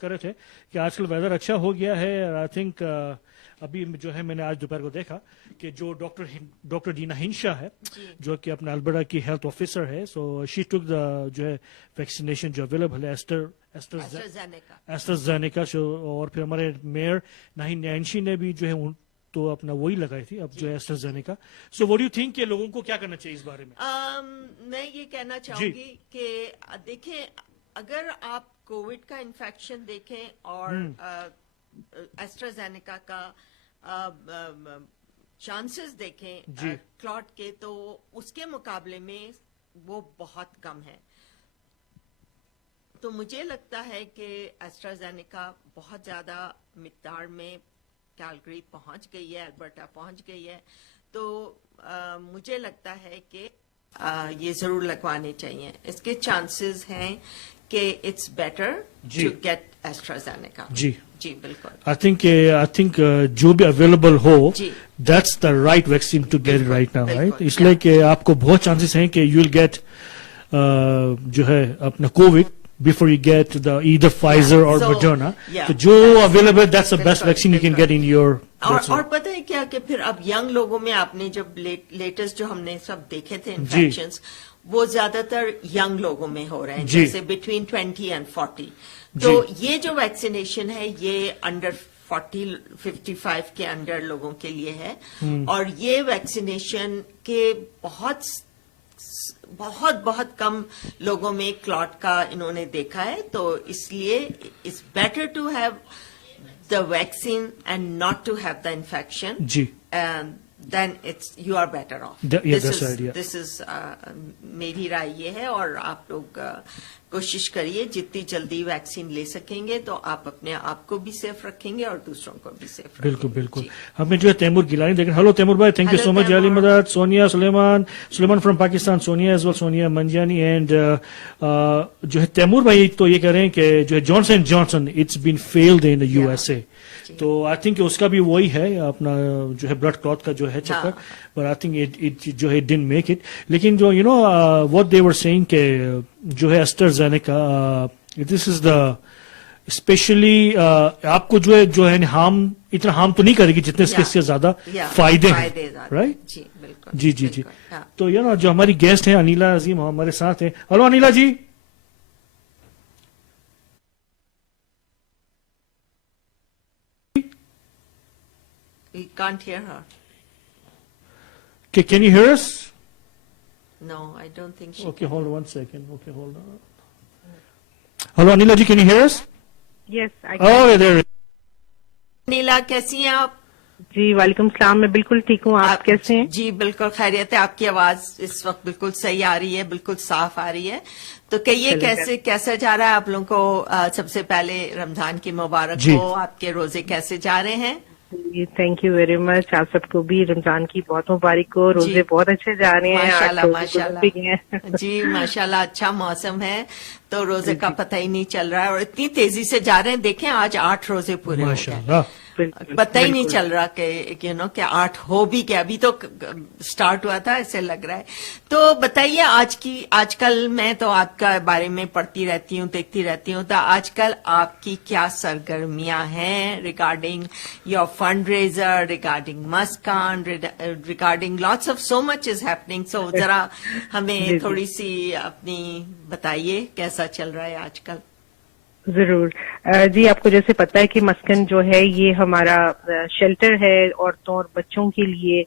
کر رہے تھے کہ آج کل ویدر اچھا ہو گیا ہے. آئی تھنک ابھی جو ہے میں نے آج دوپہر کو دیکھا کہ جو ڈاکٹر ڈینا ہنشا ہے جو کہ اپنا البرٹا کی ہیلتھ آفیسر ہے, سو شی ٹک دا جو ہے ویکسینیشن جو اویلیبل ہے ایسٹرازینیکا, اور پھر ہمارے میئر ناہین نینشی نے بھی جو ہے تو اپنا وہی لگائی تھی اب جو ہے AstraZeneca. So what do you think کہ لوگوں کو کیا کرنا چاہیے اس بارے میں؟ میں یہ کہنا چاہوں گی کہ دیکھیں, اگر آپ کووڈ کا انفیکشن دیکھیں اور ایسٹرازینیکا کا چانسز دیکھیں کلاٹ کے, تو اس کے مقابلے میں وہ بہت کم ہے. تو مجھے لگتا ہے کہ ایسٹرازینیکا بہت زیادہ مقدار میں کیلگری پہنچ گئی ہے, البرٹا پہنچ گئی ہے, تو مجھے لگتا ہے کہ یہ ضرور لگوانے چاہیے. اس کے چانسز ہیں کہ it's better to get AstraZeneca. جی بالکل. آئی تھنک جو بھی اویلیبل ہو that's the right vaccine to get right now, right. اس لیے کہ آپ کو بہت چانسز ہیں کہ یو ول گیٹ جو ہے اپنا Covid before you get the either Pfizer or Moderna. تو جو available that's the best vaccine you can get in your. اور پتہ ہے کیا کہ پھر اب ینگ لوگوں میں آپ نے جب لیٹسٹ جو ہم نے سب دیکھے تھے انفیکشنز, وہ زیادہ تر ینگ لوگوں میں ہو رہے ہیں, جیسے بٹوین 20 and 40. تو یہ جو ویکسینیشن ہے یہ انڈر 55 کے انڈر لوگوں کے لیے ہے, اور یہ ویکسینیشن کے بہت کم لوگوں میں کلاٹ کا انہوں نے دیکھا ہے. تو اس لیے it's better to have the vaccine and not to have the infection, then you are better off. This is میری رائے یہ ہے. اور آپ لوگ کوشش کریے جتنی جلدی ویکسین لے سکیں گے تو آپ اپنے آپ کو بھی سیف رکھیں گے اور دوسروں کو بھی سیف رکھیں گے. بالکل. ہمیں جو ہے تیمور گیلانی دیکھیں. ہلو تیمور بھائی, thank you so much. Ali Madad, Sonia Suleman from Pakistan, Sonia as well, Sonia Manjani. And جو ہے تیمور بھائی تو یہ کہہ رہے ہیں کہ جو ہے Johnson it's been filled in U S A. تو آئی تھنک اس کا بھی وہی ہے اپنا جو ہے بلڈ کلات کا جو ہے چکر, بٹ آئی تھنک جو ہے ڈنٹ میک اٹ. لیکن جو you know what they were saying کہ جو ہے ایسٹرازینیکا دس از دا اسپیشلی آپ کو جو ہے ہارم اتنا ہارم تو نہیں کرے گی جتنے اس کے زیادہ فائدے ہیں, رائٹ. جی. تو یو نو جو ہماری گیسٹ ہیں انیلا عظیم ہمارے ساتھ ہیں. Hello Anila ji. We can't hear her. Can you hear us? No, I don't think she. Okay, hold on 1 second. Okay, hold on. Hello, Anila ji, can you hear us? Yes, I can. Oh, there. Anila, کیسی ہیں آپ؟ جی وعلیکم السلام, میں بالکل ٹھیک ہوں. آپ کیسے ہیں؟ جی بالکل خیریت ہے. آپ کی آواز اس وقت بالکل صحیح آ رہی ہے, بالکل صاف آ رہی ہے. تو کہیے کیسے جا رہا ہے آپ لوگوں کو؟ سب سے پہلے رمضان کی مبارک ہو. آپ کے روزے کیسے جا رہے ہیں؟ جی تھینک یو ویری مچ. آپ سب کو بھی رمضان کی بہت مبارک ہو. روزے بہت اچھے جا رہے ہیں ماشاءاللہ. جی ماشاءاللہ, اچھا موسم ہے تو روزے کا پتہ ہی نہیں چل رہا ہے, اور اتنی تیزی سے جا رہے ہیں. دیکھیں آج 8 روزے پورے ہو گئے, پتہ ہی نہیں چل رہا کہ کہ 8 ہو بھی گیا. ابھی تو سٹارٹ ہوا تھا ایسے لگ رہا ہے. تو بتائیے آج کل میں تو آپ کا بارے میں پڑھتی رہتی ہوں, دیکھتی رہتی ہوں. تو آج کل آپ کی کیا سرگرمیاں ہیں regarding your fund raiser, regarding Muskan, regarding lots of so much is happening. So ذرا ہمیں تھوڑی سی اپنی بتائیے کیسا چل رہا ہے آج کل. ضرور جی. آپ کو جیسے پتا ہے کہ مسکن جو ہے یہ ہمارا شیلٹر ہے عورتوں اور بچوں کے لیے,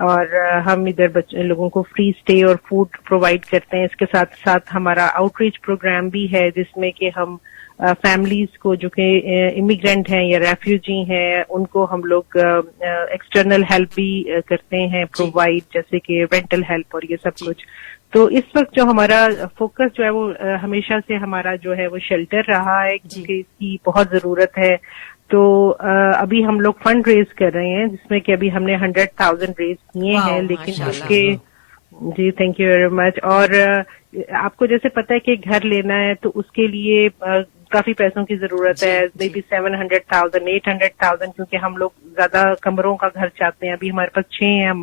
اور ہم ادھر لوگوں کو فری اسٹے اور فوڈ پرووائڈ کرتے ہیں. اس کے ساتھ ساتھ ہمارا آؤٹ ریچ پروگرام بھی ہے جس میں کہ ہم فیملیز کو جو کہ امیگرینٹ ہیں یا ریفیوجی ہیں ان کو ہم لوگ ایکسٹرنل ہیلپ بھی کرتے ہیں پرووائڈ, جیسے کہ رینٹل ہیلپ اور یہ سب کچھ. تو اس وقت جو ہمارا فوکس جو ہے وہ ہمیشہ سے ہمارا جو ہے وہ شیلٹر رہا ہے, کیونکہ اس کی بہت ضرورت ہے. تو ابھی ہم لوگ فنڈ ریز کر رہے ہیں جس میں کہ ابھی ہم نے 100,000 ریز کیے ہیں, لیکن اس کے جی تھینک یو ویری مچ. اور آپ کو جیسے پتا ہے کہ گھر لینا ہے تو اس کے لیے کافی پیسوں کی ضرورت ہے, مے بی 700,000 800,000, کیونکہ ہم لوگ زیادہ کمروں کا گھر چاہتے ہیں. ابھی ہمارے پاس 6 ہیں, ہم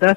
10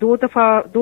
2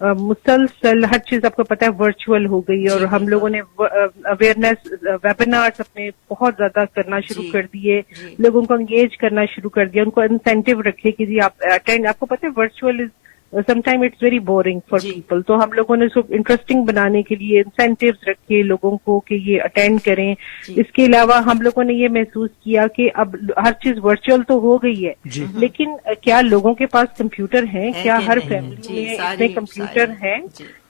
مسلسل ہر چیز آپ کو پتا ہے ورچوئل ہو گئی، اور ہم لوگوں نے اویئرنیس ویبینارز اپنے بہت زیادہ کرنا شروع کر دیے، لوگوں کو انگیج کرنا شروع کر دیا، ان کو انسینٹیو رکھے کہ جی آپ اٹینڈ. آپ کو پتا ہے virtual some time it's very boring for people, تو ہم لوگوں نے اس کو انٹرسٹنگ بنانے کے لیے انسینٹیوز رکھے لوگوں کو کہ یہ اٹینڈ کریں. اس کے علاوہ ہم لوگوں نے یہ محسوس کیا کہ اب ہر چیز ورچوئل تو ہو گئی ہے، لیکن کیا لوگوں کے پاس کمپیوٹر ہیں؟ کیا ہر فیملی میں اتنے کمپیوٹر ہیں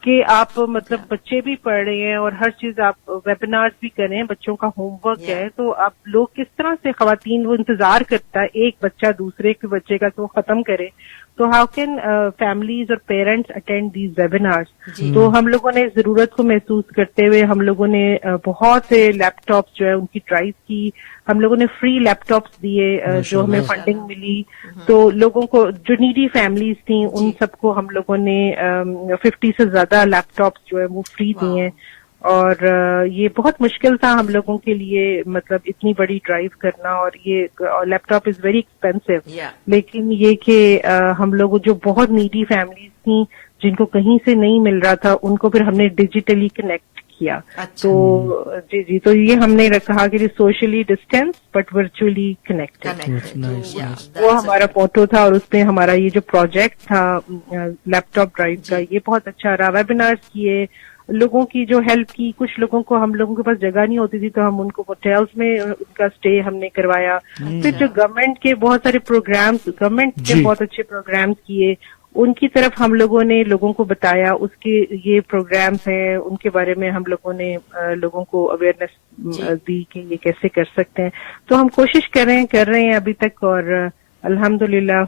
کہ آپ مطلب بچے بھی پڑھ رہے ہیں اور ہر چیز آپ ویبینارز بھی کریں، بچوں کا ہوم ورک ہے، تو آپ لوگ کس طرح سے خواتین وہ انتظار کرتا ہے ایک بچہ دوسرے کے بچے کا تو ختم کرے، تو ہاؤ کین فیملیز اور پیرنٹس اٹینڈ دیز ویبینارز. تو ہم لوگوں نے ضرورت کو محسوس کرتے ہوئے ہم لوگوں نے بہت سے لیپ ٹاپس جو ہے ان کی ڈرائیو کی، ہم لوگوں نے فری لیپ ٹاپس دیے جو ہمیں فنڈنگ ملی، تو لوگوں کو جو نیڈی فیملیز تھیں ان سب کو ہم لوگوں نے 50 سے زیادہ لیپ ٹاپس جو ہے وہ فری دیے ہیں. اور یہ بہت مشکل تھا ہم لوگوں کے لیے، مطلب اتنی بڑی ڈرائیو کرنا، اور یہ لیپ ٹاپ از ویری ایکسپینسو، لیکن یہ کہ ہم لوگ جو بہت نیڈی فیملیز تھیں جن کو کہیں سے نہیں مل رہا تھا ان کو پھر ہم نے ڈیجیٹلی کنیکٹ کیا. تو جی تو یہ ہم نے کہا کہ socially distance but virtually connected, وہ ہمارا موٹو تھا. اور اس میں ہمارا یہ جو پروجیکٹ تھا لیپ ٹاپ ڈرائیو کا یہ بہت اچھا رہا. ویبینارز کیے، لوگوں کی جو ہیلپ کی، کچھ لوگوں کو ہم لوگوں کے پاس جگہ نہیں ہوتی تھی تو ہم ان کو ہوٹلس میں ان کا اسٹے ہم نے کروایا. پھر جو گورنمنٹ کے بہت سارے پروگرامز، گورنمنٹ نے بہت اچھے پروگرامز کیے، ان کی طرف ہم لوگوں نے لوگوں کو بتایا اس کے یہ پروگرامز ہیں، ان کے بارے میں ہم لوگوں نے لوگوں کو اویئرنیس دی کہ یہ کیسے کر سکتے ہیں. تو ہم کوشش کر رہے ہیں ابھی تک، اور الحمدللہ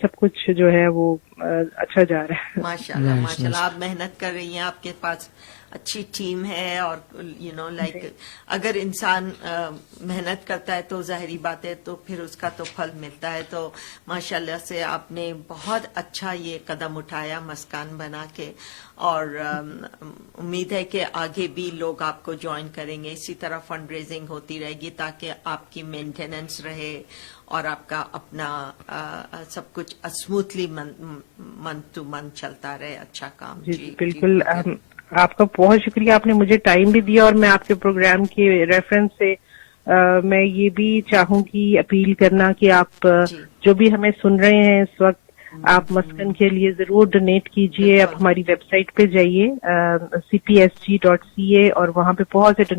سب کچھ جو ہے وہ اچھا جا رہا ہے. ماشاءاللہ ماشاءاللہ، آپ محنت کر رہی ہیں، آپ کے پاس اچھی ٹیم ہے، اور لائک اگر انسان محنت کرتا ہے تو ظاہری بات ہے تو پھر اس کا تو پھل ملتا ہے. تو ماشاءاللہ سے آپ نے بہت اچھا یہ قدم اٹھایا مسکان بنا کے، اور امید ہے کہ آگے بھی لوگ آپ کو جوائن کریں گے. اسی طرح فنڈ ریزنگ ہوتی رہے گی تاکہ آپ کی مینٹیننس رہے اور آپ کا اپنا سب کچھ اسموتھلی منتھ ٹو منتھ چلتا رہے. اچھا کام. جی بالکل. آپ کا بہت شکریہ، آپ نے مجھے ٹائم بھی دیا، اور میں آپ کے پروگرام کے ریفرنس سے میں یہ بھی چاہوں گی اپیل کرنا کہ آپ جو بھی ہمیں سن رہے ہیں اس وقت، آپ مسکن کے لیے ضرور ڈونیٹ کیجئے. آپ ہماری ویب سائٹ پہ جائیے cpsg.ca، اور وہاں پہ بہت سے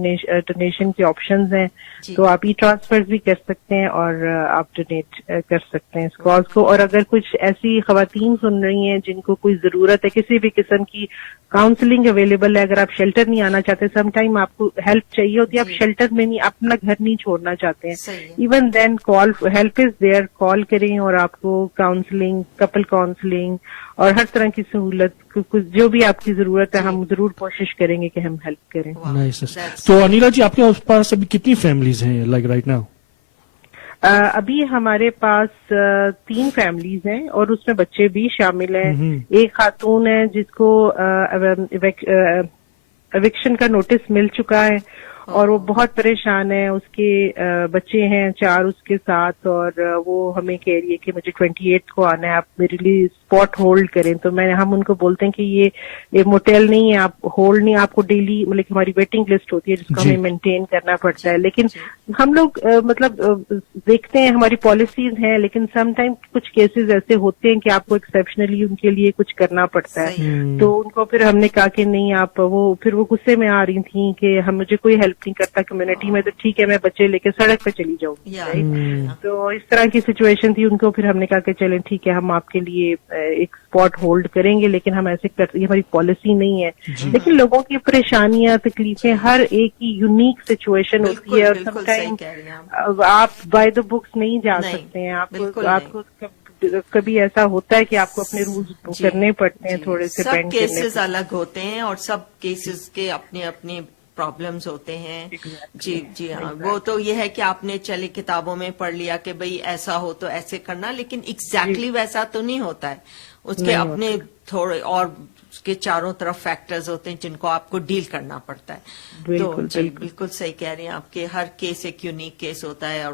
ڈونیشن کے آپشنز ہیں، تو آپ ای ٹرانسفر بھی کر سکتے ہیں اور آپ ڈونیٹ کر سکتے ہیں اس کاز کو. اور اگر کچھ ایسی خواتین سن رہی ہیں جن کو کوئی ضرورت ہے کسی بھی قسم کی، کاؤنسلنگ اویلیبل ہے. اگر آپ شیلٹر نہیں آنا چاہتے، سم ٹائم آپ کو ہیلپ چاہیے ہوتی ہے، آپ شیلٹر میں نہیں، اپنا گھر نہیں چھوڑنا چاہتے ہیں، even then call, help is there, call کریں اور آپ کو کاؤنسلنگ، کپل کاؤنسلنگ اور ہر طرح کی سہولت، جو بھی آپ کی ضرورت ہے ہم ضرور کوشش کریں گے کہ ہم ہیلپ کریں. تو انیلا جی، آپ کے پاس ابھی کتنی فیملیز ہیں لائک رائٹ ناؤ؟ ابھی ہمارے پاس 3 فیملیز ہیں اور اس میں بچے بھی شامل ہیں. ایک خاتون ہے جس کو ایوکشن کا نوٹس مل چکا ہے اور وہ بہت پریشان ہے. اس کے بچے ہیں 4 اس کے ساتھ، اور وہ ہمیں کہہ رہی ہے کہ مجھے 28 کو آنا ہے، آپ میرے لیے اسپاٹ ہولڈ کریں. تو ہم ان کو بولتے ہیں کہ یہ موٹیل نہیں ہے، آپ ہولڈ نہیں، آپ کو ڈیلی مطلب ہماری ویٹنگ لسٹ ہوتی ہے جس کو ہمیں مینٹین کرنا پڑتا ہے. لیکن ہم لوگ مطلب دیکھتے ہیں، ہماری پالیسیز ہیں، لیکن سم ٹائم کچھ کیسز ایسے ہوتے ہیں کہ آپ کو ایکسیپشنلی ان کے لیے کچھ کرنا پڑتا ہے. تو ان کو پھر ہم نے کہا کہ نہیں، آپ پھر وہ غصے میں آ رہی تھیں کہ مجھے کوئی ہیلپ نہیں کرتا کمیونٹی میں، تو ٹھیک ہے میں بچے لے کے سڑک پہ چلی جاؤں گی. تو اس طرح کی سچویشن تھی. ان کو پھر ہم نے کہا کہ چلیں ٹھیک ہے، ہم آپ کے لیے ایک اسپاٹ ہولڈ کریں گے، لیکن ہم ایسے یہ ہماری پالیسی نہیں ہے. لیکن لوگوں کی پریشانیاں، تکلیفیں، ہر ایک کی یونیک سچویشن ہوتی ہے، اور سم ٹائم آپ بائی دا بکس نہیں جا سکتے ہیں. آپ کو کبھی ایسا ہوتا ہے کہ آپ کو اپنے رولز کرنے پڑتے ہیں، تھوڑے سے سب کیسز الگ ہوتے ہیں اور سب کیسز کے اپنے اپنے پرابلمز ہوتے ہیں. جی ہاں، وہ تو یہ ہے کہ آپ نے چلے کتابوں میں پڑھ لیا کہ بھئی ایسا ہو تو ایسے کرنا، لیکن ایگزیکٹلی ویسا تو نہیں ہوتا ہے. اس کے اپنے تھوڑے اور اس کے چاروں طرف فیکٹرز ہوتے ہیں جن کو آپ کو ڈیل کرنا پڑتا ہے. تو بالکل صحیح کہہ رہی ہیں آپ کے ہر کیس ایک یونیک کیس ہوتا ہے، اور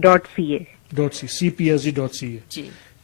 cpsg.ca cpsg.ca।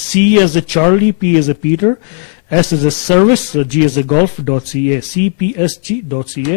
C as a Charlie, P as a Peter, S as a service, G as a golf.ca, cpsg.ca।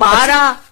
12,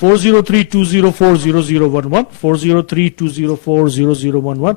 403-204-0011 403-204-0011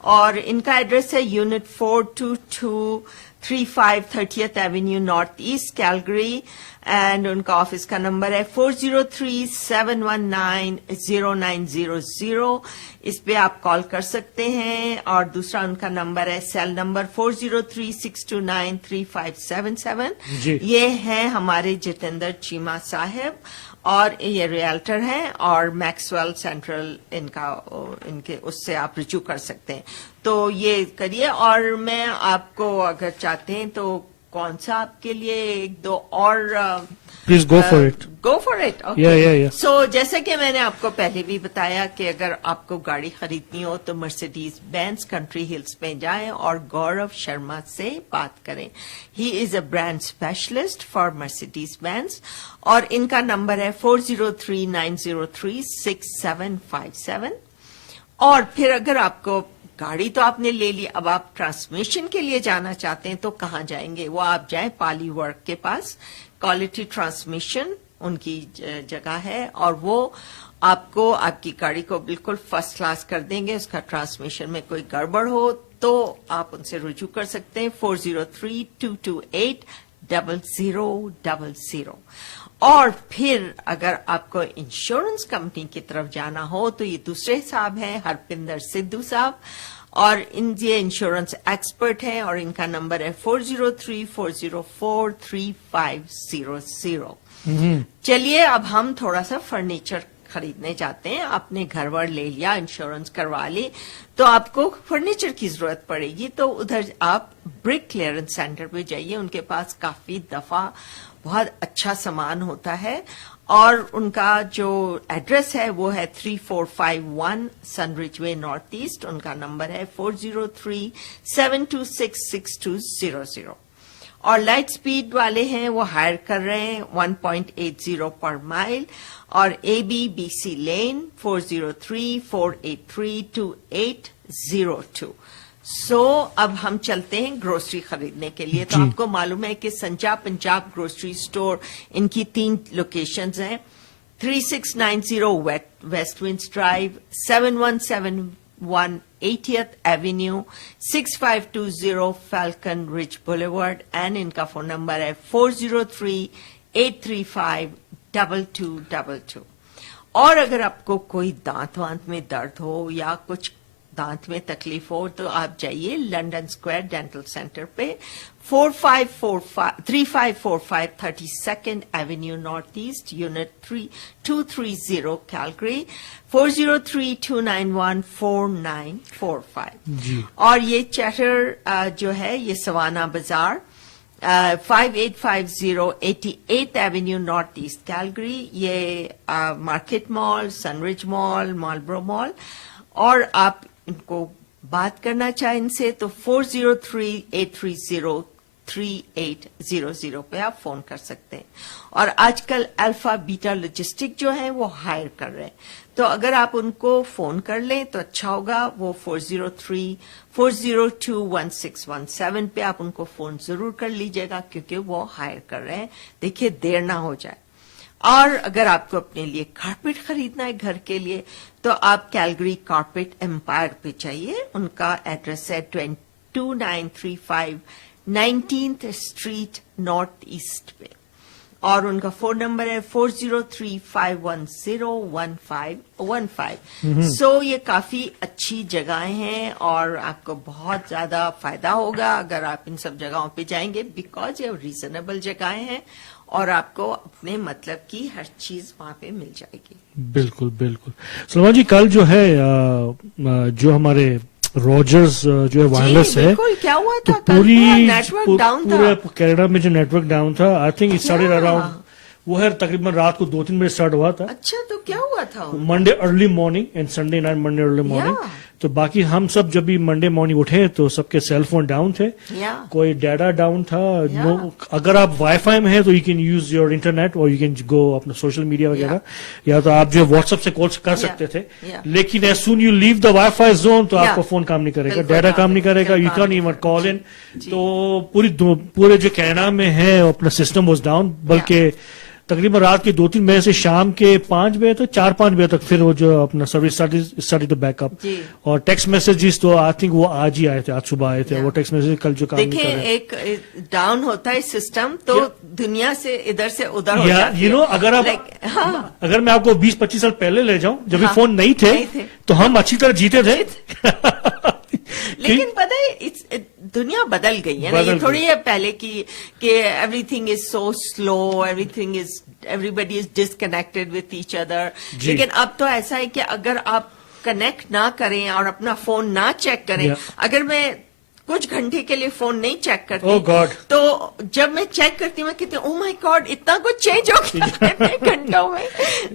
اور ان کا ایڈریس ہے unit 42235 30th avenue north east Calgary and ان کا آفس کا نمبر ہے 403-719-0900. اس پہ آپ کال کر سکتے ہیں. اور دوسرا ان کا نمبر ہے سیل نمبر 403-629-3577. یہ ہے ہمارے جتیندر چیما صاحب اور یہ ریئلٹر ہیں اور میکسویل سینٹرل ان کے اس سے آپ رجوع کر سکتے ہیں. تو یہ کریے. اور میں آپ کو اگر چاہتے ہیں تو کون سا آپ کے لیے ایک دو اور please go for it. Go for it. So جیسا کہ میں نے آپ کو پہلے بھی بتایا کہ اگر آپ کو گاڑی خریدنی ہو تو مرسیڈیز بینز کنٹری ہلز میں جائیں اور گورو شرما سے بات کریں. He is a brand specialist for Mercedes Benz اور ان کا نمبر ہے 403-903-6757. اور پھر اگر آپ کو گاڑی تو آپ نے لے لی, اب آپ ٹرانسمیشن کے لیے جانا چاہتے ہیں تو کہاں جائیں گے؟ وہ آپ جائیں پالی ورک کے پاس. کوالٹی ٹرانسمیشن ان کی جگہ ہے اور وہ آپ کو آپ کی گاڑی کو بالکل فرسٹ کلاس کر دیں گے. اس کا ٹرانسمیشن میں کوئی گڑبڑ ہو تو آپ ان سے رجوع کر سکتے ہیں 403-228-0000. اور پھر اگر آپ کو انشورنس کمپنی کی طرف جانا ہو تو یہ دوسرے صاحب ہیں ہرپندر سدھو صاحب اور یہ انشورنس ایکسپرٹ ہیں اور ان کا نمبر ہے 403-404-3500. چلیے اب ہم تھوڑا سا فرنیچر خریدنے جاتے ہیں. آپ نے گھر ور لے لیا, انشورنس کروا لی, تو آپ کو فرنیچر کی ضرورت پڑے گی تو ادھر آپ برک کلیئرنس سینٹر پہ جائیے. ان کے پاس کافی دفعہ بہت اچھا سامان ہوتا ہے اور ان کا جو ایڈریس ہے وہ ہے 3451 سنرچ وے نارتھ ایسٹ. ان کا نمبر ہے 403-726-6200. اور لائٹ سپیڈ والے ہیں وہ ہائر کر رہے ہیں 1.80 پر مائل. اور ABBC لین 403-483-2802. اب ہم چلتے ہیں گروسری خریدنے کے لیے. تو آپ کو معلوم ہے کہ سنچا پنجاب گروسری اسٹور ان کی 3 لوکیشنز ہیں. 3690 west winds drive, 7171 80th avenue, 6520 falcon ridge boulevard and ان کا فون نمبر ہے 403-835-2222. اور اگر آپ کو کوئی دانت وانت میں درد ہو یا کچھ دانت میں تکلیف ہو تو آپ جائیے لنڈن اسکوائر ڈینٹل سینٹر پہ 3545 32nd avenue north asset unit 230 Calgary 403-291-4945. اور یہ چیٹر جو ہے یہ سوانا بازار 5850 88th avenue north east Calgary. یہ مارکیٹ مال, سنرچ مال, مالبرو مال. اور آپ ان کو بات کرنا چاہیں ان سے تو 403-830-3800 پہ آپ فون کر سکتے ہیں. اور آج کل الفا بیٹا لاجسٹک جو ہیں وہ ہائر کر رہے ہیں تو اگر آپ ان کو فون کر لیں تو اچھا ہوگا. وہ 403-402-1617 پہ آپ ان کو فون ضرور کر لیجیے گا کیونکہ وہ ہائر کر رہے ہیں. دیکھیے دیر نہ ہو جائے. اور اگر آپ کو اپنے لیے کارپیٹ خریدنا ہے گھر کے لیے تو آپ کیلگری کارپیٹ امپائر پہ چاہیے. ان کا ایڈریس ہے 2935 19th اسٹریٹ نارتھ ایسٹ پہ اور ان کا فون نمبر ہے 403-510-1515. یہ کافی اچھی جگہیں ہیں اور آپ کو بہت زیادہ فائدہ ہوگا اگر آپ ان سب جگہوں پہ جائیں گے بیکاز یہ ریزنیبل جگہیں ہیں اور آپ کو اپنے مطلب کی ہر چیز وہاں پہ مل جائے گی. بالکل بالکل. سلمان جی کل جو ہے جو ہمارے روجرز جو ہے وائرلیس ہے کیا ہوا تھا پوری پورے کینیڈا میں جو نیٹ ورک ڈاؤن تھا. I think it started around وہ ہے تقریباً رات کو 2-3 بجے اسٹارٹ ہوا تھا. اچھا تو کیا ہوا تھا Monday early morning and Sunday night Monday early morning. تو باقی ہم سب جب بھی منڈے مارننگ اٹھے تو سب کے سیل فون ڈاؤن تھے, کوئی ڈیٹا ڈاؤن تھا. اگر آپ وائی فائی میں ہیں تو you can use your internet اور یو کین گو اپنا سوشل میڈیا وغیرہ یا تو آپ جو واٹس ایپ سے کال کر سکتے تھے. لیکن as soon you leave the wifi zone تو آپ کا فون کام نہیں کرے گا, ڈیٹا کام نہیں کرے گا, یو کین ایون کال ان. تو پورے جو کینیڈا میں ہے اپنا سسٹم واز ڈاؤن. بلکہ تقریباً رات کے 2-3 بجے سے شام کے 5 بجے تک 4-5 بجے تک پھر وہ جو اپنا service start to back up. اور ٹیکسٹ میسجز تو آئی تھنک وہ آج ہی آئے تھے, آج صبح آئے تھے وہ ٹیکسٹ میسج کل جو کام نہیں کر رہے. دیکھیں ایک ڈاؤن ہوتا ہے سسٹم تو دنیا سے ادھر سے ادھر ہو جاتی ہے. اگر آپ اگر میں آپ کو 20-25 سال پہلے لے جاؤں جب یہ فون نہیں تھے تو ہم اچھی طرح جیتے تھے. لیکن پتہ ہے دنیا بدل گئی ہے نا, یہ تھوڑی ہے پہلے کی کہ everything is so slow, everybody is disconnected with each other. لیکن اب تو ایسا ہے کہ اگر آپ کنیکٹ نہ کریں اور اپنا فون نہ چیک کریں, اگر میں کچھ گھنٹے کے لیے فون نہیں چیک کرتی تو جب میں چیک کرتی ہوں میں کہتی ہوں او مائی گاڈ اتنا کچھ چینج ہو گیا گھنٹوں میں.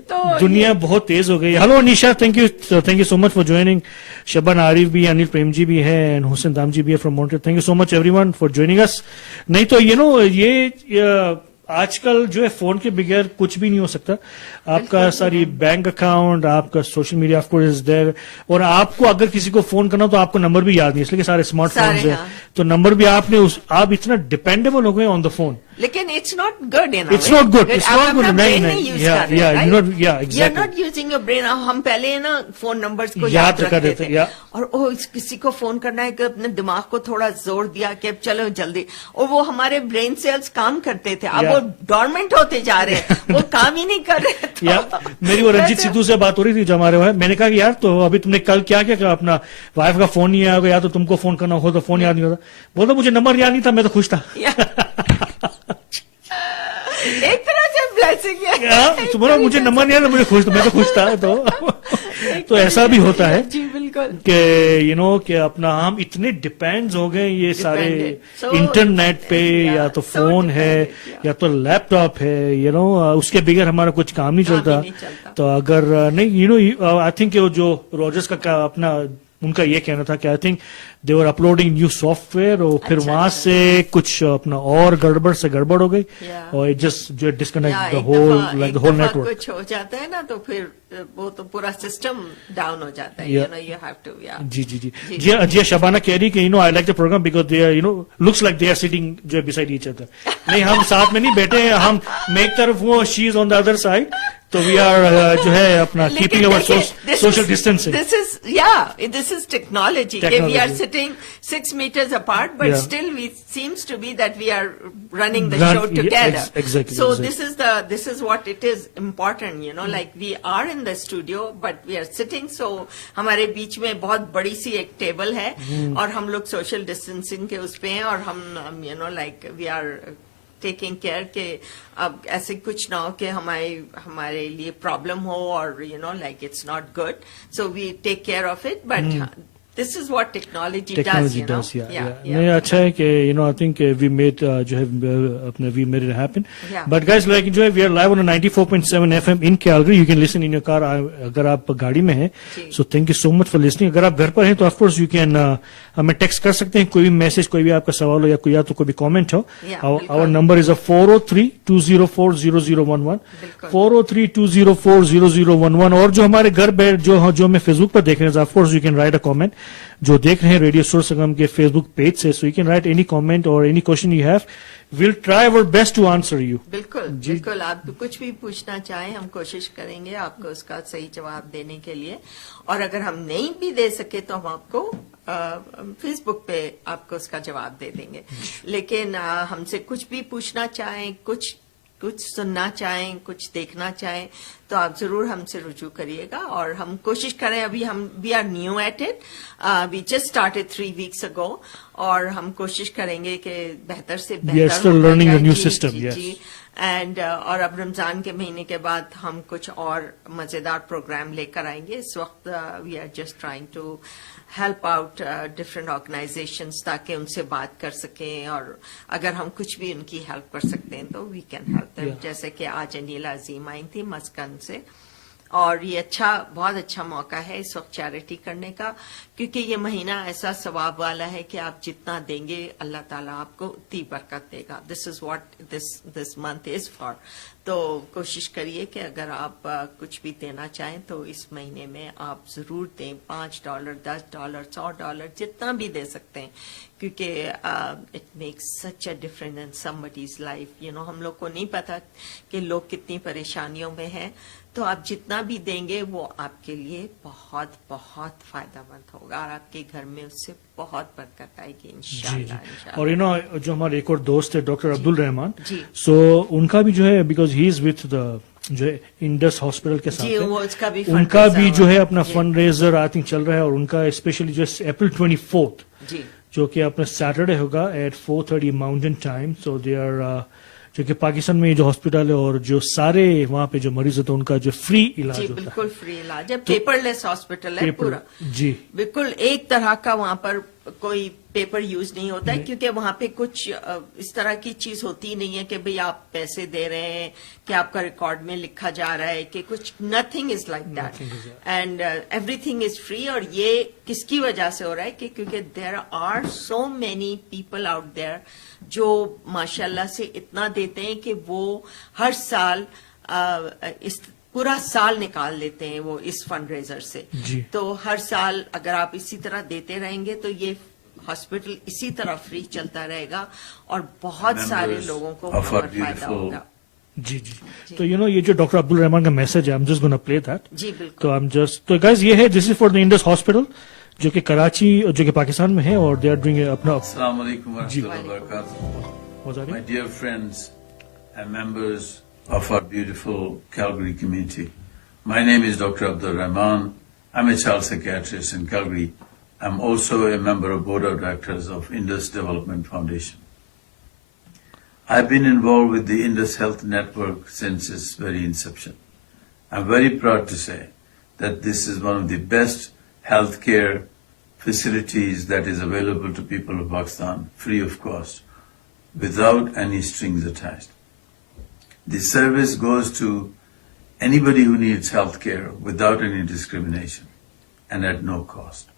تو دنیا بہت تیز ہو گئی. Hello Anisha, thank you so much for joining. Shaban Arif بھی, انل پریم جی بھی ہے, اینڈ حسین دام جی بھی ہے from Montreal. Thank you so much everyone for joining us. نہیں تو یہ آج کل جو ہے فون کے بغیر کچھ بھی نہیں ہو سکتا. آپ کا ساری بینک اکاؤنٹ, آپ کا social media of course is there, اور آپ کو اگر کسی کو فون کرنا تو آپ کو نمبر بھی یاد نہیں, اس لیے کہ سارے اسمارٹ فونز ہیں تو نمبر بھی آپ اتنا ڈپینڈیبل ہو گئے آن دا فون. لیکن it's not good, it's not good, it's not good. Not using your brain. ہم پہلے نا فون نمبرز کو یاد رکھتے تھے اور کسی کو فون کرنا ہے کہ اپنے دماغ کو تھوڑا زور دیا کہ اب چلو جلدی, اور وہ ہمارے برین سیلز کام کرتے تھے. اب وہ ڈورمنٹ ہوتے جا رہے ہیں, وہ کام ہی نہیں کر رہے. میری وہ رنجیت سدھو سے بات ہو رہی تھی جو ہمارے وہاں, میں نے کہا کہ یار تو ابھی تم نے کل کیا کیا, اپنا وائف کا فون نہیں آیا ہوگا یا تو تم کو فون کرنا ہو تو فون یاد نہیں ہوتا. بولتا مجھے نمبر یاد نہیں تھا, میں تو خوش تھا. ایک طرح سے تمہارا مجھے نمبر نہیں آیا مجھے خوش تھا, میں تو خوش تھا. تو ایسا بھی ہوتا ہے جی بالکل کہ کہ اپنا ہم اتنے ڈپینڈ ہو گئے یہ سارے انٹرنیٹ پہ, یا تو فون ہے یا تو لیپ ٹاپ ہے, اس کے بغیر ہمارا کچھ کام نہیں چلتا. تو اگر نہیں آئی تھنک جو روجرز کا اپنا ان کا یہ کہنا تھا کہ آئی think they were uploading new soft where, اور پھر وہاں سے کچھ اپنا اور گڑبڑ سے گڑبڑ ہو گئی اور جسٹ جو disconnect the whole network. کچھ ہو جاتا ہے نا تو پھر وہ تو پورا سسٹم ڈاؤن ہو جاتا ہے. جی شبانہ کہہ رہی کہ I like the programme because they are looks like they are sitting جو beside each other. نہیں ہم ساتھ میں نہیں بیٹھے ہیں, ہم میں ایک طرف وہ شی از آن دا ادر سائڈ, تو وی آر جو ہے اپنا keeping over social distancing. This is technology. We are sitting 6 meters apart, but still seems to be that we are running the show together. Exactly. So this is what it is important, like we are in the studio, but we are sitting. So ہمارے بیچ میں بہت بڑی سی ایک table ہے اور ہم لوگ social distancing کے اس پہ ہیں, اور ہم like we are taking care کہ اب ایسے کچھ نہ ہو کہ ہمارے لیے پرابلم ہو, اور like it's not good, so we take care of it, but this is what technology does. نہیں اچھا ہے کہ I think we made جو ہے اپنے we made it happen. But guys, like جو ہے we are live on 94.7 FM in Calgary. You can listen in your car اگر آپ گاڑی میں ہیں. So thank you so much for listening. اگر آپ گھر پر ہیں تو of course you can ہمیں ٹیکسٹ کر سکتے ہیں, کوئی بھی میسج, کوئی بھی آپ کا سوال ہو یا تو کوئی بھی comment who. Our number is 403-204-0011 403-204-0011. اور جو ہمارے گھر بیٹھ جو ہمیں فیس بک پر دیکھ رہے ہیں, of course you can write a comment. جو دیکھ رہے ہیں ریڈیو سور سنگم کے فیس بک پیج سے, so you can write any comment or any question you have. We'll try our best to answer you. بالکل آپ کچھ بھی پوچھنا چاہیں ہم کوشش کریں گے آپ کو اس کا صحیح جواب دینے کے لیے, اور اگر ہم نہیں بھی دے سکے تو ہم آپ کو فیس بک پہ آپ کو اس کا جواب دے دیں گے. لیکن ہم سے کچھ بھی پوچھنا چاہیں, کچھ سننا چاہیں, کچھ دیکھنا چاہیں تو آپ ضرور ہم سے رجوع کریے گا, اور ہم کوشش کریں. ابھی ہم we are new at it, we just started 3 weeks ago, اور ہم کوشش کریں گے کہ بہتر سے بہتر جی. اینڈ اور اب رمضان کے مہینے کے بعد ہم کچھ اور مزیدار پروگرام لے کر آئیں گے. اس وقت we are just trying to help out different organisations تاکہ ان سے بات کر سکیں, اور اگر ہم کچھ بھی ان کی ہیلپ کر سکتے ہیں تو وی کین ہیلپ دیم. جیسے کہ آج انیلا عظیم آئی تھی مسکن سے, اور یہ بہت اچھا موقع ہے اس وقت چیریٹی کرنے کا, کیونکہ یہ مہینہ ایسا ثواب والا ہے کہ آپ جتنا دیں گے اللہ تعالیٰ آپ کو اتنی برکت دے گا. This is what this month is for. تو کوشش کریے کہ اگر آپ کچھ بھی دینا چاہیں تو اس مہینے میں آپ ضرور دیں. $5, $10, $100 جتنا بھی دے سکتے ہیں, کیونکہ it makes such a difference in somebody's life. ہم لوگ کو نہیں پتا کہ لوگ کتنی پریشانیوں میں ہیں, تو آپ جتنا بھی دیں گے وہ آپ کے لیے بہت بہت فائدہ مند ہوگا, اور آپ کے گھر میں اس سے بہت برکت آئے گی انشاءاللہ. اور جو ہمارے ایک اور دوست ہے ڈاکٹر عبد الرحمان, جی, سو ان کا بھی جو ہے because he is with the جو ہے انڈس ہاسپٹل کے ساتھ ان کا بھی جو ہے اپنا فنڈ ریزر آئی تھنک چل رہا ہے, اور ان کا اسپیشلی جو اپریل 24 جو کہ اپنا سیٹرڈے ہوگا at 4:30 Mountain Time. So they are جو کہ پاکستان میں جو ہاسپٹل ہے اور جو سارے وہاں پہ جو مریض ہوتے ہیں ان کا جو فری علاج ہوتا ہے. بالکل فری علاج ہے, پیپر لیس ہاسپٹل ہے پورا. جی بالکل ایک طرح کا وہاں پر کوئی پیپر یوز نہیں ہوتا ہے, کیونکہ وہاں پہ کچھ اس طرح کی چیز ہوتی نہیں ہے کہ بھئی آپ پیسے دے رہے ہیں کہ آپ کا ریکارڈ میں لکھا جا رہا ہے کہ کچھ. Nothing is like that, and every thing is free. اور یہ کس کی وجہ سے ہو رہا ہے کہ کیونکہ there are so many people out there جو ماشاء اللہ سے اتنا دیتے ہیں کہ وہ ہر سال پورا سال نکال لیتے ہیں وہ اس فنڈ ریزر سے. تو ہر سال اگر آپ اسی طرح دیتے رہیں گے تو یہ ہاسپٹل اسی طرح فری چلتا رہے گا اور بہت سارے لوگوں کو فائدہ ہوگا. جی جی. تو یہ جو ڈاکٹر عبد الرحمان کا میسج ہے, I'm just gonna play that. جی بالکل. تو guys یہ ہے, this is for the Indus Hospital جو کہ کراچی جو کہ پاکستان میں ہے, اور they are doing اپنا. السلام علیکم ورحمۃ اللہ وبرکاتہ. My dear friends and members of our beautiful Calgary community, my name is Dr. Abdul Rahman. I'm a child psychiatrist in Calgary. I'm also a member of Board of Directors of Indus Development Foundation. I've been involved with the Indus Health Network since its very inception. I'm very proud to say that this is one of the best healthcare facilities that is available to people of Pakistan, free of cost, without any strings attached. The service goes to anybody who needs healthcare without any discrimination and at no cost.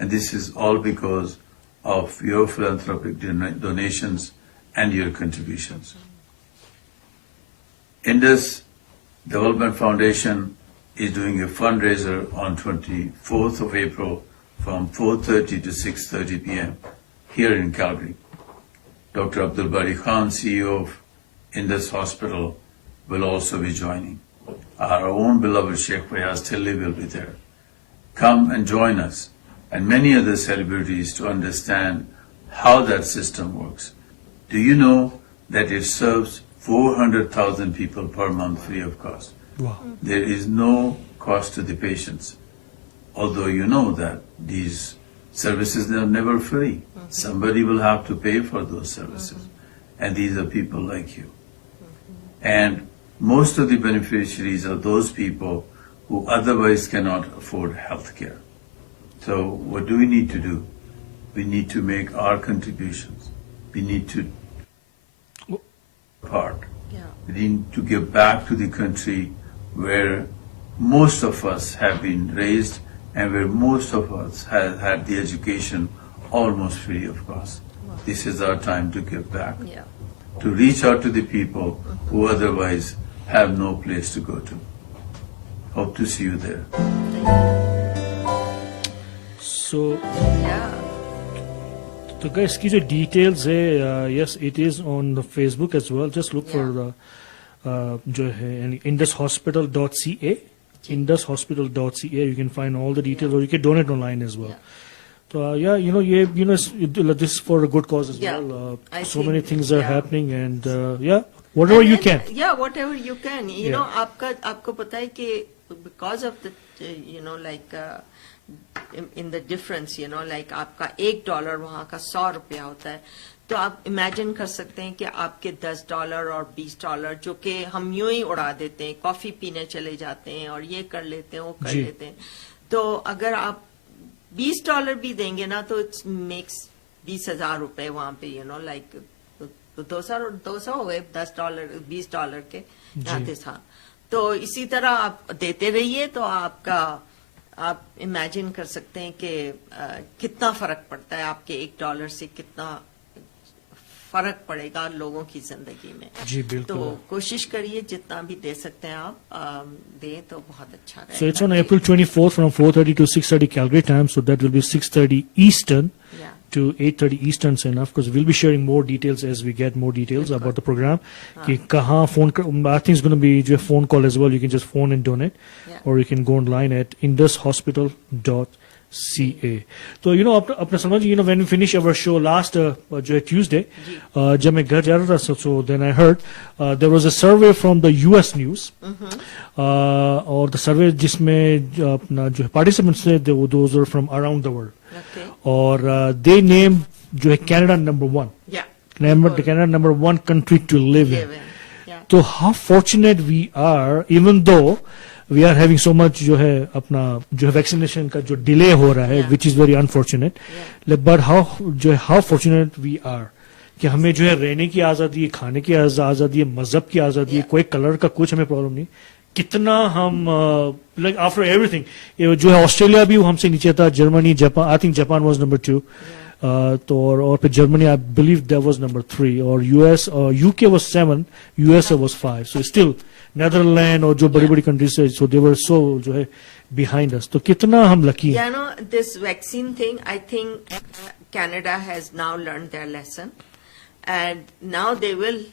And this is all because of your philanthropic donations and your contributions. Indus Development Foundation is doing a fundraiser on 24th of April from 4:30 to 6:30 p.m. here in Calgary. Dr. Abdul Bari Khan, CEO of Indus Hospital, will also be joining. Our own beloved Sheikh Fayaz Tilli will be there. Come and join us and many other celebrities to understand how that system works. Do you know that it serves 400,000 people per month free of cost? Wow. There is no cost to the patients, although you know that these services are never free. Somebody will have to pay for those services, and these are people like you. And most of the beneficiaries are those people who otherwise cannot afford health care. So what do we need to do? We need to make our contributions. We need to part. We need to give back to the country where most of us have been raised and where most of us have had the education almost free of cost. This is our time to give back, to reach out to the people who otherwise have no place to go to. Hope to see you there. So, تو guys کی جو details ہے, yes it is on the Facebook as well. Just look for the جو ہے یعنی indushospital.ca, indushospital.ca. You can find all the details, or you can donate online as well. So this is for a good cause as well. So many things are happening, and whatever you can. Yeah, whatever you can. You know, آپ کو پتا ہے کہ because of the like in the difference, like آپ کا $1 وہاں کا $100 ہوتا ہے, تو آپ امیجن کر سکتے ہیں کہ آپ کے $10 اور $20 جو کہ ہم یوں ہی اڑا دیتے ہیں, کافی پینے چلے جاتے ہیں اور یہ کر لیتے ہیں وہ کر لیتے ہیں, تو اگر آپ $20 بھی دیں گے نا تو اٹ میکس $20,000 وہاں پہ, لائک 200 ہو گئے $10 $20 کے جاتے تھا. تو اسی طرح آپ دیتے رہیے تو آپ امیجن کر سکتے ہیں کہ کتنا فرق پڑتا ہے, آپ کے $1 سے کتنا فرق پڑے گا لوگوں کی زندگی میں. جی بالکل. تو کوشش کریے جتنا بھی دے سکتے ہیں آپ دیں تو بہت اچھا رہے گا. So it's on April 24th from 4:30 to 6:30 Calgary time. So that will be 6:30 Eastern to 8:30 Eastern. So enough, because we'll be sharing more details as we get more details about the program. Ki kahan phone, I think it's going to be a phone call as well. You can just phone and donate, or you can go online at indushospital.ca. تو اپنا سلمان جی when we finish our show last جو ہے Tuesday, جب میں گھر جا رہا تھا, so then I heard there was a survey from the US News, اور the survey جس میں اپنا جو participants تھے those are from around the world, اور they named جو ہے Canada number one country to live in. So how fortunate we are, even though we are having so much جو ہے اپنا جو ہے ویکسینیشن کا جو ڈیلے ہو رہا ہے, which is very unfortunate, but how fortunate we are کہ ہمیں جو ہے رہنے کی آزادی ہے, کھانے کی آزادی ہے, مذہب کی آزادی ہے, کوئی کلر کا کچھ ہمیں پرابلم نہیں. کتنا ہم لائک آفٹر ایوری تھنگ جو ہے آسٹریلیا بھی ہم سے نیچے تھا, Germany, Japan, I think Japan was number 2, تو اور پھر Germany I believe that was number 3, اور UK was 7, USA was 5. So still Netherland اور جو بڑی بڑی کنٹریز ہے, سو دے ور سو جو ہے بیہائنڈ اس. تو کتنا ہم لکی ہیں. This vaccine thing, I think Canada has now learn their lesson, and now they will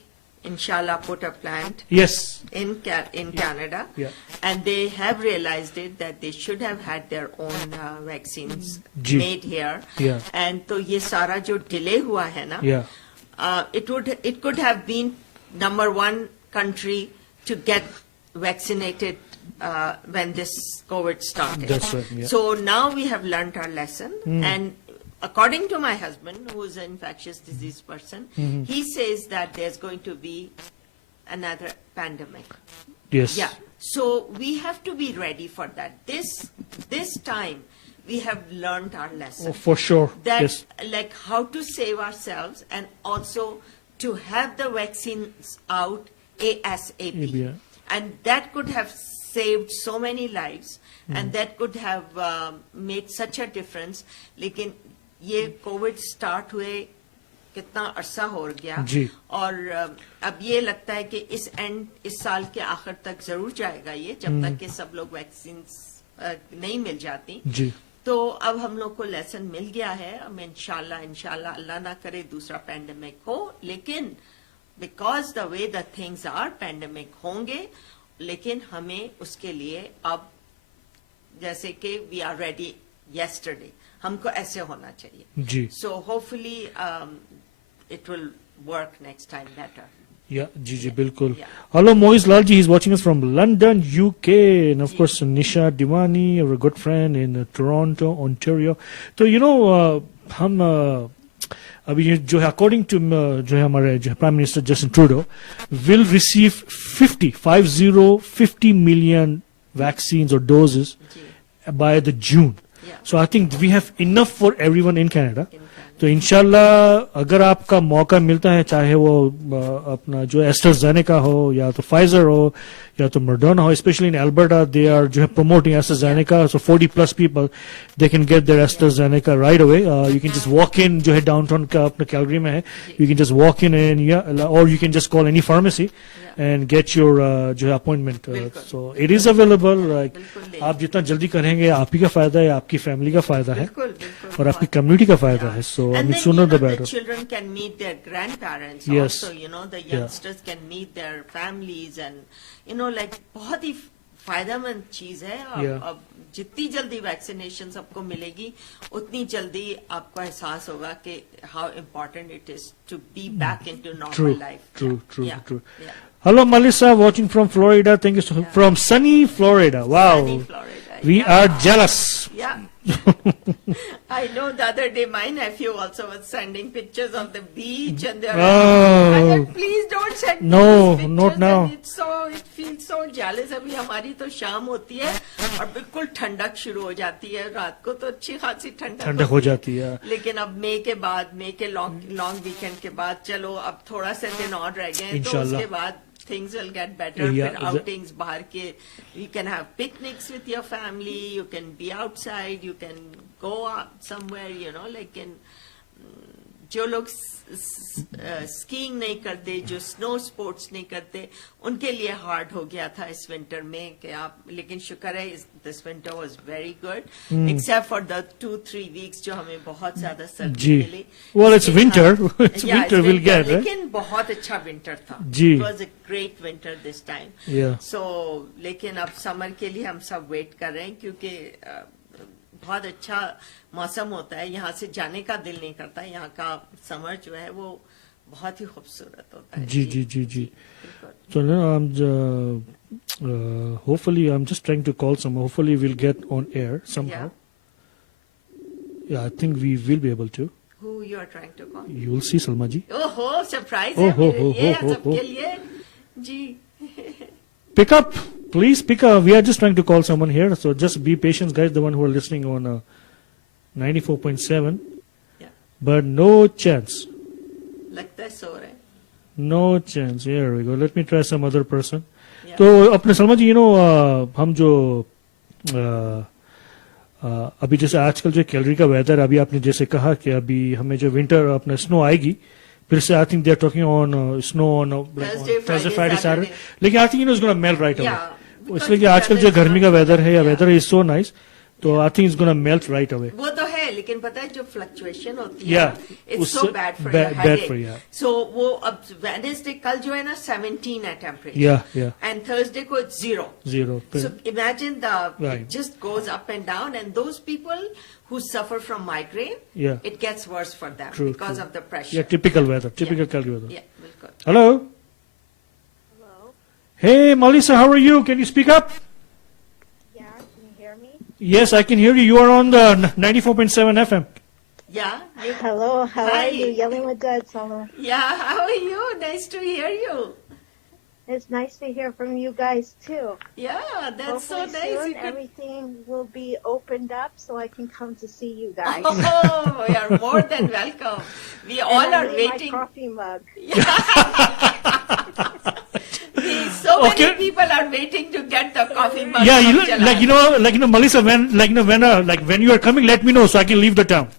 inshallah put a plant in Canada, and they have realized it that they should have had their own vaccines made here, and to ye sara jo delay hua hai na, it could have been number one country to get vaccinated when this COVID started. That's right, So now we have learnt our lesson, and according to my husband, who is an infectious disease person, he says that there's going to be another pandemic. Yes. Yeah. So we have to be ready for that. This time we have learned our lesson. Oh, for sure. That like how to save ourselves, and also to have the vaccines out ASAP. Yeah. And that could have saved so many lives, and that could have made such a difference. Lekin یہ Covid start ہوئے کتنا عرصہ ہو گیا, اور اب یہ لگتا ہے کہ اس سال کے آخر تک ضرور جائے گا یہ, جب تک کہ سب لوگ ویکسینس نہیں مل جاتی. تو اب ہم لوگ کو لیسن مل گیا ہے. اب انشاءاللہ اللہ نہ کرے دوسرا پینڈیمک ہو, لیکن because the way the things are, pandemic ہوں گے, لیکن ہمیں اس کے لیے اب جیسے کہ وی آر ریڈی یسٹرڈے, ہم کو ایسے ہونا چاہیے. جی. So hopefully it will work next time better. جی بالکل. Hello Moiz Lal ji, he is watching us from London UK, and of course Nisha Dewani, اور good friend in Toronto Ontario. تو ہم ابھی جو ہے اکارڈنگ ٹو جو ہے ہمارے جو ہے prime minister Justin Trudeau will receive 50 million vaccines اور doses by the June. So I think we have enough for everyone in Canada. تو انشاءاللہ اگر آپ کا موقع ملتا ہے, چاہے وہ اپنا جو ایسٹرازینیکا ہو, یا تو فائزر ہو, یا تو مرڈونا ہو, specially in Alberta they are جو ہے promoting AstraZeneca, so 40+ people they can get their AstraZeneca right away. You can just walk in, جو ہے ڈاؤن ٹاؤن کا اپنا کیلگری میں ہے, you can just walk in, اور you can just call any pharmacy and get your جو ہے appointment. so it is available. آپ جتنا جلدی کریں گے آپ ہی کا فائدہ ہے, آپ کی فیملی کا فائدہ ہے, اور آپ کی کمیونٹی کا فائدہ ہے. so sooner the better. Children can meet their grandparents also, the youngsters can meet their families, and like بہت ہی فائدہ مند چیز ہے. اب جتنی جلدی ویکسینیشن سب کو ملے گی, اتنی جلدی آپ کو احساس ہوگا کہ how important it is to be back into normal life. True. Hello Melissa, watching from Florida. Thank you from sunny Florida. Wow. Sunny Florida. We are jealous. Yeah. I know the other day my nephew also was sending pictures of the beach, and they're I said, please don't send no, pictures. Not now. And it feels so jealous. ابھی ہماری تو شام ہوتی ہے اور بالکل ٹھنڈک شروع ہو جاتی ہے, رات کو تو اچھی خاصی ٹھنڈک ہو جاتی ہے, لیکن اب مئی کے لانگ ویکینڈ کے بعد چلو اب تھوڑا سے دن اور رہ گئے, تو اس کے بعد things will get better. Outings bahar ke, you can have picnics with your family, you can be outside, you can go out somewhere, like in جو لوگ اسکیئنگ نہیں کرتے, جو سنو اسپورٹس نہیں کرتے, ان کے لیے ہارڈ ہو گیا تھا اس ونٹر میں کہ آپ, لیکن شکر ہے this winter was very good except for the 2-3 weeks جو ہمیں بہت زیادہ سردی ملی. well it's winter it's winter we'll get لیکن بہت اچھا ونٹر تھا. جی it was a great winter this time. so لیکن اب سمر کے لیے ہم سب ویٹ کر رہے ہیں کیونکہ بہت اچھا موسم ہوتا ہے, یہاں سے جانے کا دل نہیں کرتا, یہاں کا سمر جو ہے وہ بہت ہی خوبصورت ہوتا ہے. جی جی جی جی. So now hopefully I'm just trying to call someone. Hopefully we'll get on air somehow. Yeah, I think we will be able to. Who you are trying to call? You will see, Salma ji. Oh, surprise ہے یہ سب کے لیے. جی. Pick up. Please pick up. We are just trying to call someone here. So just be patient, guys, the one who are listening on 94.7. Yeah. But no chance. لگتا ہے سو رہے. No chance. Here we go. Let me try some other person. Yeah. تو اپنے سلما جی ہم جو ابھی جیسے آج کل جو کیلری کا ویدر ابھی آپ نے جیسے کہا کہ ابھی ہمیں جو ونٹر اپنا اسنو آئے گی پھر سے I think they are talking on snow on Thursday Friday Saturday, لیکن I think is gonna melt right away. اس لیے کہ آج کل جو گرمی کا ویدر ہے یا ویدر از سو نائس, تو I think is gonna melt right اوے. وہ تو ہے, لیکن پتا ہے جو فلکچویشن ہوتی ہے it's so bad for you. So وہ اب ویڈنسڈے کل جو ہے نا 17 ہے ٹیمپریچر, اینڈ تھرسڈے کو it's 0. So imagine the just goes up and down, and those people who suffer from migraine, it gets worse for them because of the pressure. Yeah, typical weather, typical Calgary weather. Yeah, bilkul. Hello. Hello. Hey, Melissa, how are you? Can you speak up? Yeah, can you hear me? Yes, I can hear you. You are on the 94.7 FM. Yeah. Hello, how Hi. are you? Yelling with God, Solo. Yeah, how are you? Nice to hear you. It's nice to hear from you guys too. Yeah, that's Hopefully so nice. soon everything will be opened up so I can come to see you guys. Oh, you are more than welcome. We all And are I need waiting. my coffee mug. So many people are waiting to get the coffee mug. Yeah, from Jalal. like Melissa, when you are coming, let me know so I can leave the town.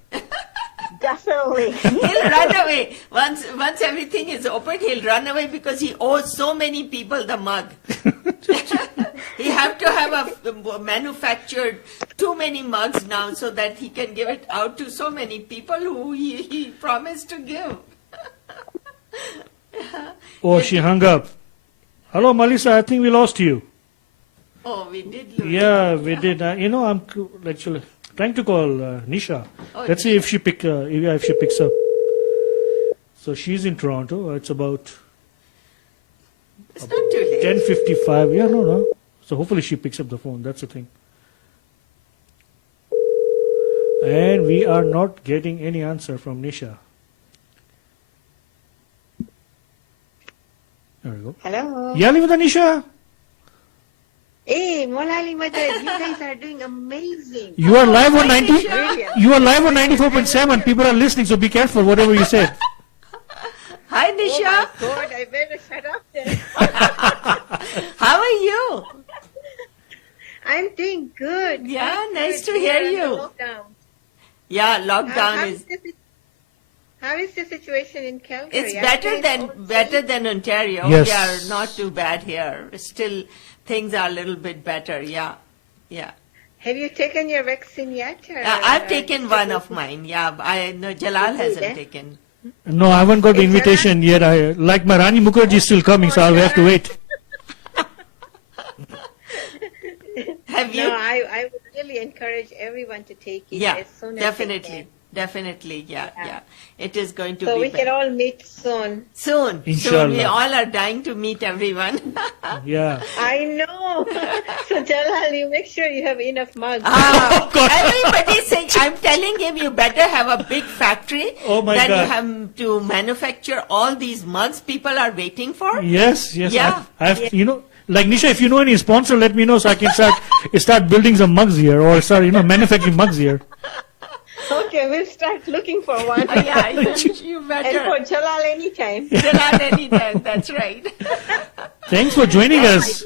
Definitely. He'll run away. Once everything is open, he'll run away because he owes so many people the mug. He have to have a manufactured too many mugs now so that he can give it out to so many people who he promised to give. Oh, she hung up. Hello, Melissa, I think we lost you. Oh, we did lose. Yeah, we did. I'm actually trying to call Nisha. Let's see if she picks up. So she's in Toronto. It's about It's not too late. 10:55. Yeah, no. So hopefully she picks up the phone. That's the thing. And we are not getting any answer from Nisha. There we go. Hello. Yeah, with Nisha. Hey, Molali Madad, you guys are doing amazing. You are live on 90. Brilliant. You are live on 94.7. People are listening, so be careful whatever you say. Hi, Nisha. Oh my God, I better shut up then. How are you? I'm doing good. Yeah, I'm nice good. to We hear are you. under lockdown. Yeah, lockdown is. How is the situation in Calgary? It's Are better you than all better than Ontario. Yes. We are not too bad here. Still, things are a little bit better. Yeah. Have you taken your vaccine yet? Or, I've taken one of mine. Yeah, I know Jalal hasn't taken. No, I haven't got the invitation yet. Like my Rani Mukherjee is still coming, so I'll have to wait. Have you? No, I would really encourage everyone to take it Yeah, as soon as definitely. they can. Definitely, yeah. It is going to So be we can all meet soon. soon. Inshallah. We all are dying to meet everyone. Yeah. I know. So Jalal, you make sure you have enough mugs. Everybody's saying, I'm telling him you better have a big factory. Oh my then God. you have to manufacture all these mugs people are waiting for. Yes. Yeah. I have, like Nisha, if you know any sponsor, let me know so I can start building some mugs here or start, manufacturing mugs here. Okay, we'll start looking for one. Yeah, you And better. for Jalal anytime. Jalal anytime, that's right. Thanks for joining us.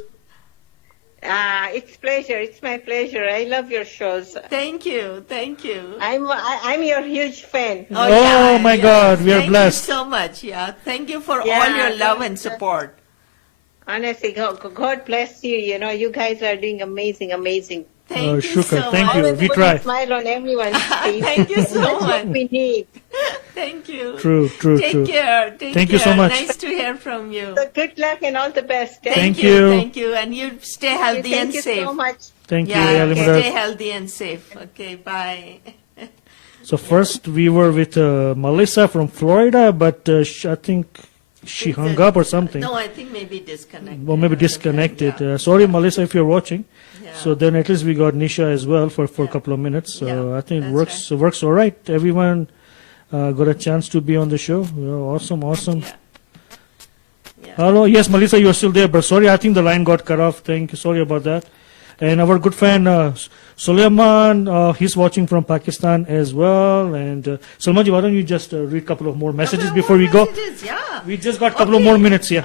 It's pleasure. It's my pleasure. I love your shows. Thank you. Thank you. I'm your huge fan. Oh, my God, we are blessed. Thank you so much. Yeah, thank you for all your love and support. Honestly, God bless you. You know, you guys are doing amazing. Thank you shukr. so Thank much. you. Always We put try. a smile on everyone's face. Thank you so That's much. what we need. Thank you. True. Take care. Thank you so much. Nice to hear from you. So good luck and all the best. Thank you. Thank you. And you stay healthy and Thank you safe. so much. Thank you, Yeah, Ali stay Madad. healthy and safe. Okay, bye. So first we were with Melissa from Florida, but I think she hung up or something. No, I think maybe disconnected. Or maybe disconnected. Yeah. Sorry, Melissa, if you're watching. Yeah. So then at least we got Nisha as well for a couple of minutes. So Yeah, I think it that's works all right. Everyone got a chance to be on the show. Awesome. Yeah. Yeah. Hello, yes, Melissa, you're still there, but sorry, I think the line got cut off. Sorry about that. And our good friend Suleiman, he's watching from Pakistan as well. And Sulman ji, why don't you just read a couple of more messages before we go? Messages, yeah. We just got a couple of more minutes, yeah.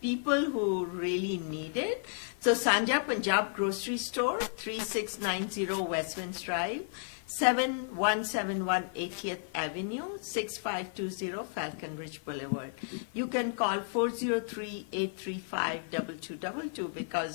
people who really need it. So Sanja Punjab Grocery Store, 3690 Westwinds Drive, 7171 80th Avenue, 6520 Falcon Ridge Boulevard. You can call 403-835-2222 because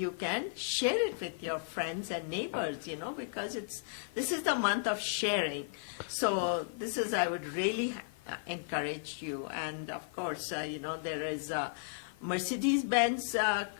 you can share it with your friends and neighbors, you know, because this is the month of sharing. So I would really encourage you. And of course, you know, there is Mercedes-Benz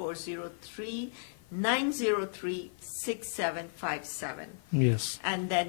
403-903-6757. Yes. And then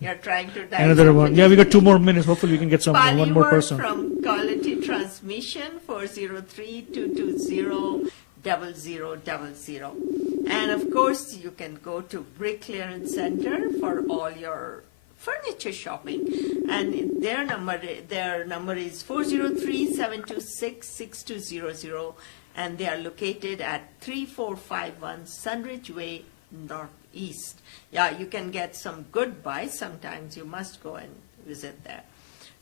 You're trying to dial Another one. somebody. Yeah, we got 2 more minutes. Hopefully we can get one more person. From Quality Transmission, 403-220-0000. And of course, you can go to Brick Clearance Center for all your furniture shopping. And their number is 403-726-6200. And they are located at 3451 Sunridge Way, Northeast. Yeah, you can get some good buys. Sometimes you must go and visit there.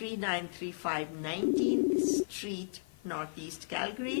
3935 19th Street, Northeast Calgary.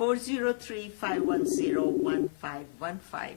403-510-1515.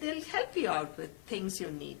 they'll help you out with things you need.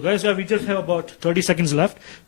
guys, we just have about 30 seconds left.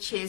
6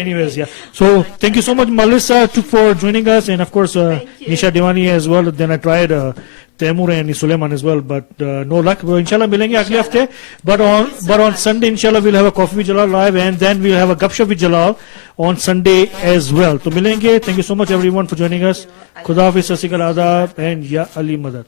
Anyways, yeah. So thank you so much, Melissa, for joining us, and of course Nisha Diwani as well. Then I tried Taimur and Suleiman as well, but no luck. Well, inshallah milenge agle hafte. But on Sunday, inshallah, we'll have a coffee with Jalal live, and then we'll have a gupshup with Jalal on Sunday as well. So milenge. Thank you so much, everyone, for joining us. Khuda Hafiz, Sasigal Adab, and Ya Ali Madad.